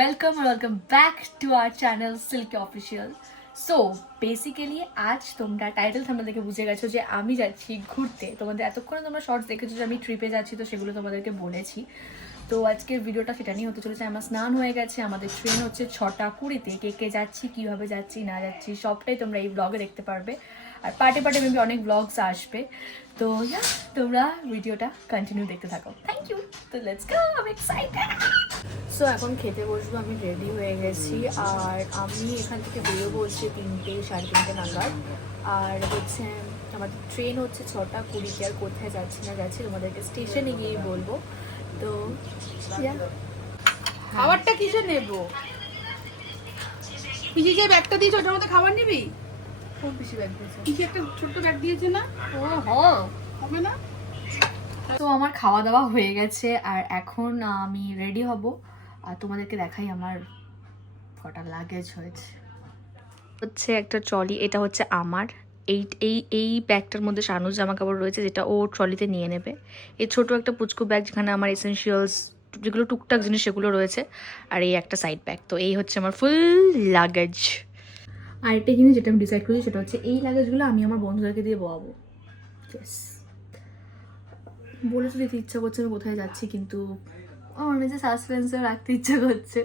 and welcome back to our channel Silky Official. So basically আজ তোমরা title thumbnail দেখে বুঝে গেছো যে আমি যাচ্ছি ঘুরতে। তোমাদের এতক্ষণে তোমরা শর্টস দেখেছ যে আমি ট্রিপে যাচ্ছি, তো সেগুলো তোমাদেরকে বলেছি। তো আজকের ভিডিওটা সেটা নিয়ে হতে চলেছে, আমার স্নান হয়ে গেছে, আমাদের ট্রেন হচ্ছে ছটা কুড়িতে। কে কে যাচ্ছি, কীভাবে যাচ্ছি, না যাচ্ছি, সবটাই তোমরা এই ব্লগে দেখতে পারবে। আর পার্টে পার্টে মেবি অনেক ব্লগস আসবে। তো তোমরা ভিডিওটা কন্টিনিউ দেখতে থাকো। থ্যাংক ইউ তো let's go I excited so এখন খেতে বসবো আমি রেডি হয়ে গেছি। আর আমি এখান থেকে বেরোবো হচ্ছে তিনটে সাড়ে তিনটে নাগাদ। আর হচ্ছে আমাদের ট্রেন হচ্ছে ছটা কুড়িতে আর কোথায় যাচ্ছি না যাচ্ছি তোমাদেরকে স্টেশনে গিয়ে বলব। তো. খাবারটা কিসে নেব? পিজি যে ব্যাগটা দিয়েছে ওটার মধ্যে খাবার নিবি? খুব বেশি ব্যাগ দিয়েছে? পিজি একটা ছোট্ট ব্যাগ দিয়েছে না? ও হবে না? তো আমার খাওয়া দাওয়া হয়ে গেছে আর এখন আমি রেডি হব। আর তোমাদেরকে দেখাই আমার কটা লাগেজ হয়েছে। হচ্ছে একটা ট্রলি এটা হচ্ছে আমার। এই এই এই ব্যাগটার মধ্যে শানুর জামা কাপড় রয়েছে যেটা ও ট্রলিতে নিয়ে নেবে। এই ছোট একটা পুচকু ব্যাগ যেখানে আমার এসেনশিয়ালস যেগুলো টুকটাক জিনিস সেগুলো রয়েছে। আর এই একটা সাইড ব্যাগ তো এই হচ্ছে আমার ফুল লাগেজ আরেকটা জিনিস যেটা আমি ডিসাইড করেছি সেটা হচ্ছে এই লাগেজগুলো আমি আমার বন্ধুদেরকে দিয়ে বয়াবো. বলে তো দিতে ইচ্ছা করছে, আমি কোথায় যাচ্ছি কিন্তু আমার নিজে সাসপেন্সে রাখতে ইচ্ছা করছে।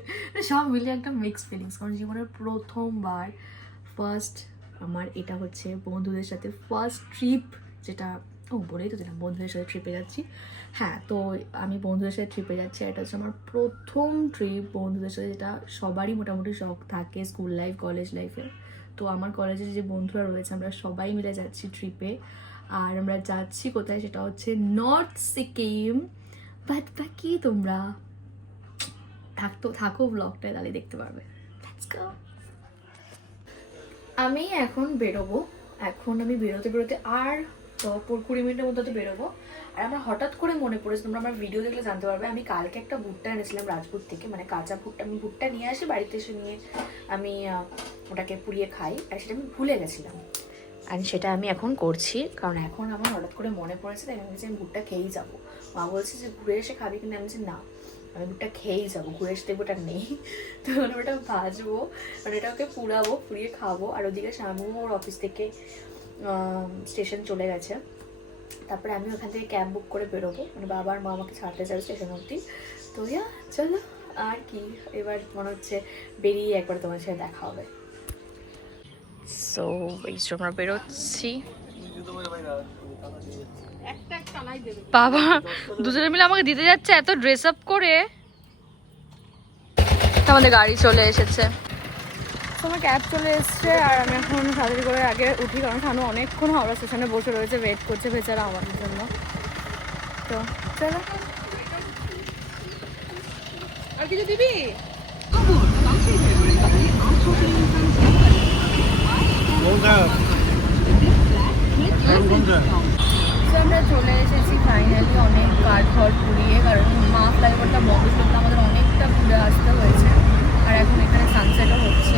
সব মিলিয়ে একটা মিক্স ফিলিংস কারণ জীবনের প্রথমবার ফার্স্ট আমার এটা হচ্ছে বন্ধুদের সাথে ফার্স্ট ট্রিপ যেটা, ও বলেই তো দিলাম, বন্ধুদের সাথে ট্রিপে যাচ্ছি। হ্যাঁ তো আমি বন্ধুদের সাথে ট্রিপে যাচ্ছি এটা হচ্ছে আমার প্রথম ট্রিপ বন্ধুদের সাথে যেটা সবারই মোটামুটি শখ থাকে স্কুল লাইফ কলেজ লাইফে তো আমার কলেজের যে বন্ধুরা রয়েছে, আমরা সবাই মিলে যাচ্ছি ট্রিপে আর আমরা যাচ্ছি কোথায় সেটা হচ্ছে নর্থ সিকিম। বাট বাকি তোমরা? থাকতো, থাকো ব্লগটায় তাহলে দেখতে পারবে। আমি এখন বেরোবো। এখন আমি বেরোতে বেরোতে আর কুড়ি মিনিটের মধ্যে তো বেরোবো। আর আমার হঠাৎ করে মনে পড়েছে, তোমরা আমার ভিডিও দেখলে জানতে পারবে, আমি কালকে একটা ভুট্টা এনেছিলাম রাজপুর থেকে। মানে কাঁচা ভুট্টা, আমি ভুট্টা নিয়ে আসি, বাড়িতে এসে নিয়ে আমি ওটাকে পুড়িয়ে খাই। আর সেটা আমি ভুলে গেছিলাম। আর সেটা আমি এখন করছি, কারণ এখন আমার হঠাৎ করে মনে পড়েছে, তাই আমি ভেবেছি আমি খেয়েই যাব। মা বলছে যে, ঘুরে এসে খাবি কিন্তু আমি বলছি, না, আমি ভুট্টা খেয়েই যাব, ঘুরে এসে দেখব ওটা নেই। তো এখন ওটা ভাজবো আর এটা ওকে পুড়াবো, পুড়িয়ে খাব। আর ওদিকে শামু ওর অফিস থেকে স্টেশন চলে গেছে। তারপরে আমি ওখান থেকে ক্যাব বুক করে বেরোবো। মানে বাবা আর মা আমাকে ছাড়তে যাবে স্টেশন অবধি। তো ইয়া চলো, আর কি। এবার মনে হচ্ছে বেরিয়ে একবার তোমার সাথে দেখা হবে। সো এই যে আমরা বেরোচ্ছি। একটা একটা আলাই দেবে বাবা দুজনে মিলে আমাকে দিতে যাচ্ছে এত ড্রেস আপ করে। আমাদের গাড়ি চলে এসেছে। তো আমার ক্যাব চলে এসছে আর আমি এখন তাড়াতাড়ি করে আগে উঠি কারণ শানু অনেকক্ষণ হাওড়া স্টেশনে বসে রয়েছে ওয়েট করছে বেচারা আমাদের জন্য। তো চলো। আর কিছু দিবি কোনটা তো আমরা চলে এসেছি ফাইনালি অনেক কাঠ ঘর পুড়িয়ে কারণ মা ফ্লাইওভারটা বন্ধ আমাদের অনেকটা ঘুরে আসতে হয়েছে আর এখন এখানে সানসেটও হচ্ছে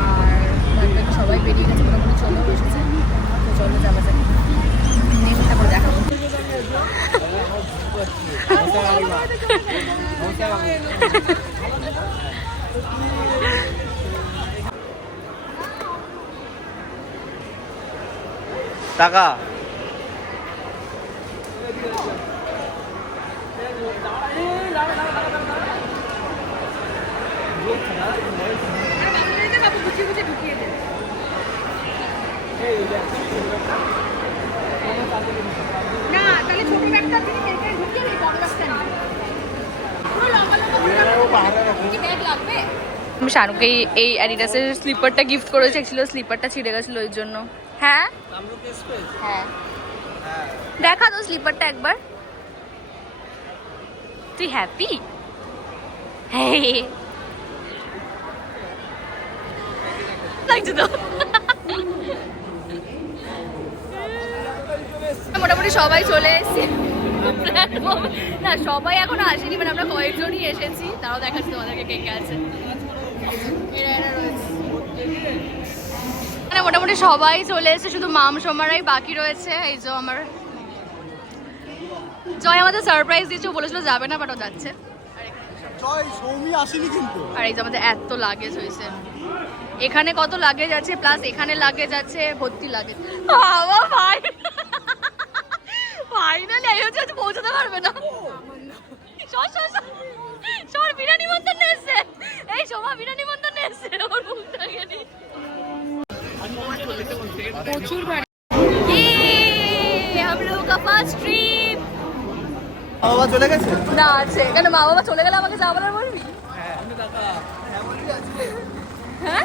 আর সবাই বেরিয়ে গেছে মোটামুটি চলেও এসেছে তো চলো যাওয়া যাক নেক্সট তারপর দেখাবো টাকা। না তাহলে ছোট ব্যাগটা তিনি এখানে ঢুকিয়ে দিই বড় ব্যাগটা নিই পুরো লম্বা লম্বা করে রাখো। কি ব্যাগ লাগবে? আমি শাহরুখকে এই- এই অ্যাডিডাসের স্লিপারটা গিফট করেছি ছিল স্লিপারটা ছিঁড়ে গেছিল ওই জন্য। হ্যাঁ? হ্যাঁ। দেখা তো স্লিপারটা একবার। তুই হ্যাপি হ্যাঁ লাগছে তো। মোটামুটি সবাই চলে এসেছে। না সবাই এখন আসেনি মানে আমরা কয়েকজনই এসেছি। তারাও দেখাচ্ছি তোমাদেরকে কে কে আছে। এরা এরা রয়েছে মোটামুটি সবাই চলে এসেছে শুধু মাম সোমারাই বাকি রয়েছে। এই যে আমার জয় আমাদের সারপ্রাইজ দিয়েছে বলেছিল যাবে না বাট ও যাচ্ছে। আর এই যে আমাদের এত লাগেজ হয়েছে। এখানে কত লাগেজ আছে প্লাস এখানে লাগেজ আছে ভর্তি লাগেজ বাবা ভাই ফাইনালি এই হচ্ছে পৌঁছাতে পারবে না। সর সর সর। সর বিনা নিমন্ত্রণ এসছে এই সোমা বিনা নিমন্ত্রণ এসছে ওর মুখটা গেলি না আছে। কেন মা বাবা চলে গেলে আমাকে হ্যাঁ?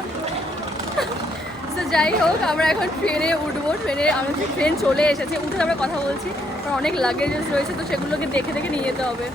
যাই হোক আমরা এখন ট্রেনে উঠবো। ট্রেনে আমাদের ট্রেন চলে এসেছে। উঠে আমরা কথা বলছি। অনেক লাগেজেস রয়েছে তো সেগুলোকে দেখে দেখে নিয়ে যেতে হবে।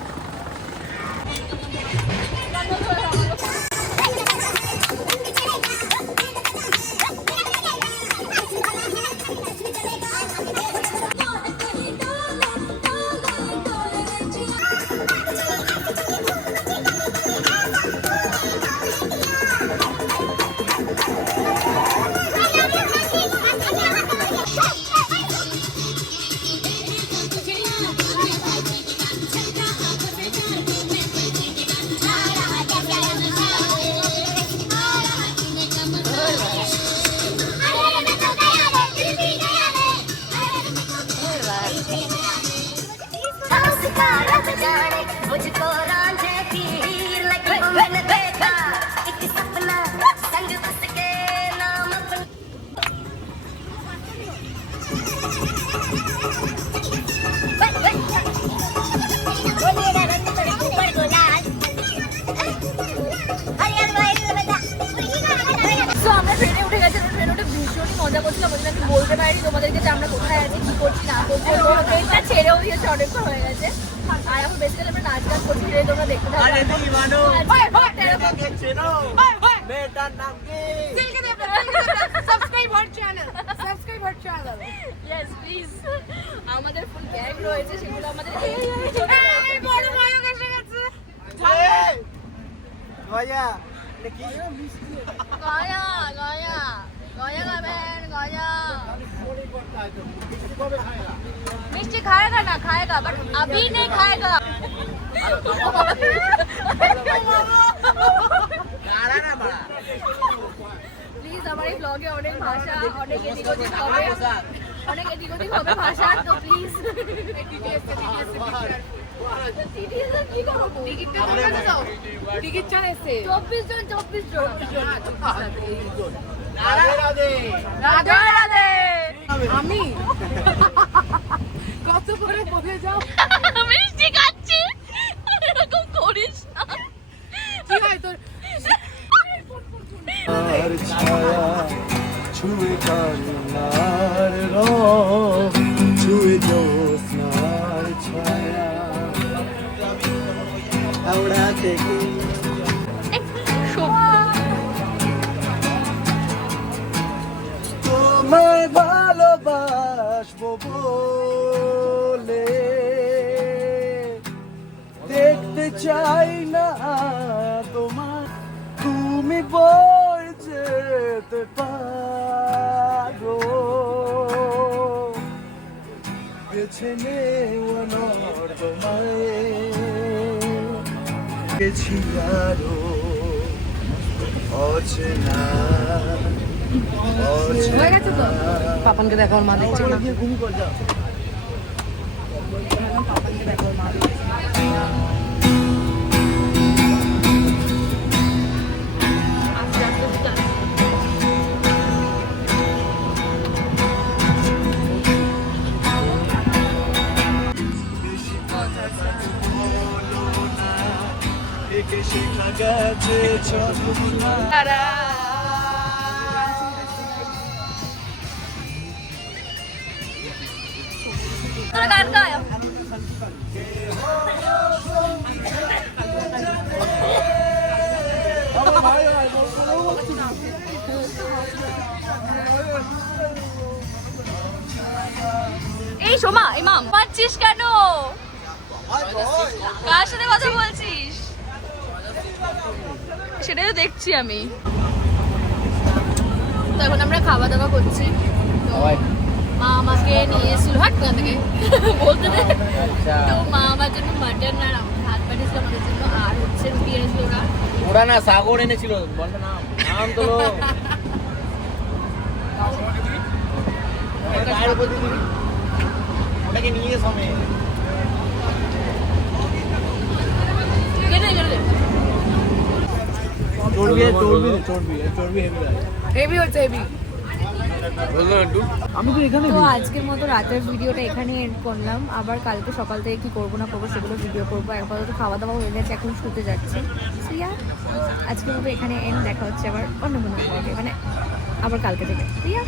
ছেড়েও দিয়েছে অনেকক্ষণ হয়ে গেছে আর এখন বেসিক্যালি আমরা নাচ গান করছি ট্রেনে তোমরা দেখতে থাকো আরে তুমি মানো মেয়েটার নাম কি? Our channel subscribe our channel please আমাদের ফুল ব্যাগ রয়েছে সেগুলো আমাদের এই বড় নায়ক এসে ভাইয়া এটা গয়া গয়া। গয়া খাবেন গয়া मिष्टी खाएगा ना खाएगा बट अभी नहीं खाएगा কারা না বাড়া প্লিজ আমার এই ব্লগে অনেক ভাষা অনেক এদিক ওদিক হবে অনেক এদিক ওদিক হবে ভাষা তো প্লিজ কি করবো টিকিট চালাইছে চব্বিশ জন চব্বিশ জন রাধে রাধে রাধে রাধে। আমি? কত করে বলে যাও? মিষ্টি বেছে নেওয়া তোমায়। গেছি আরও অচেনা পাপনকে পাপানকে দেখো ওর মা দেখছে ঘুম কর যাও। একে এই সোমা ইমাম পাচ্ছিস কেন? কার সাথে কথা বলছিস? সেটাই তো দেখছি আমি। তো এখন আমরা খাওয়া দাওয়া করছি। তো মা আমাকে নিয়ে এসেছিল। হাট থেকে? বলতে দে। তো মা আমার জন্য মাটন আর ভাত পাঠিয়েছিল আমাদের জন্য আর হচ্ছে ওরা। না সাগর এনেছিল বলবে নাম নাম তো। ওটাকে নিয়ে সমে কেটে কেটে চর্বি চর্বি চর্বি চর্বি হেভি হচ্ছে হেভি আমি তো এখানে তো আজকের মতো রাতের ভিডিওটা এখানে এন্ড করলাম। আবার কালকে সকাল থেকে কি করব না করব সেগুলো ভিডিও করব। আপাতত খাওয়া দাওয়া হয়ে গেছে এখন শুতে যাচ্ছে। Yeah, আজকের মতো এখানে এন্ড দেখা হচ্ছে আবার অন্য কোনো মানে আবার কালকে থেকে। Yeah,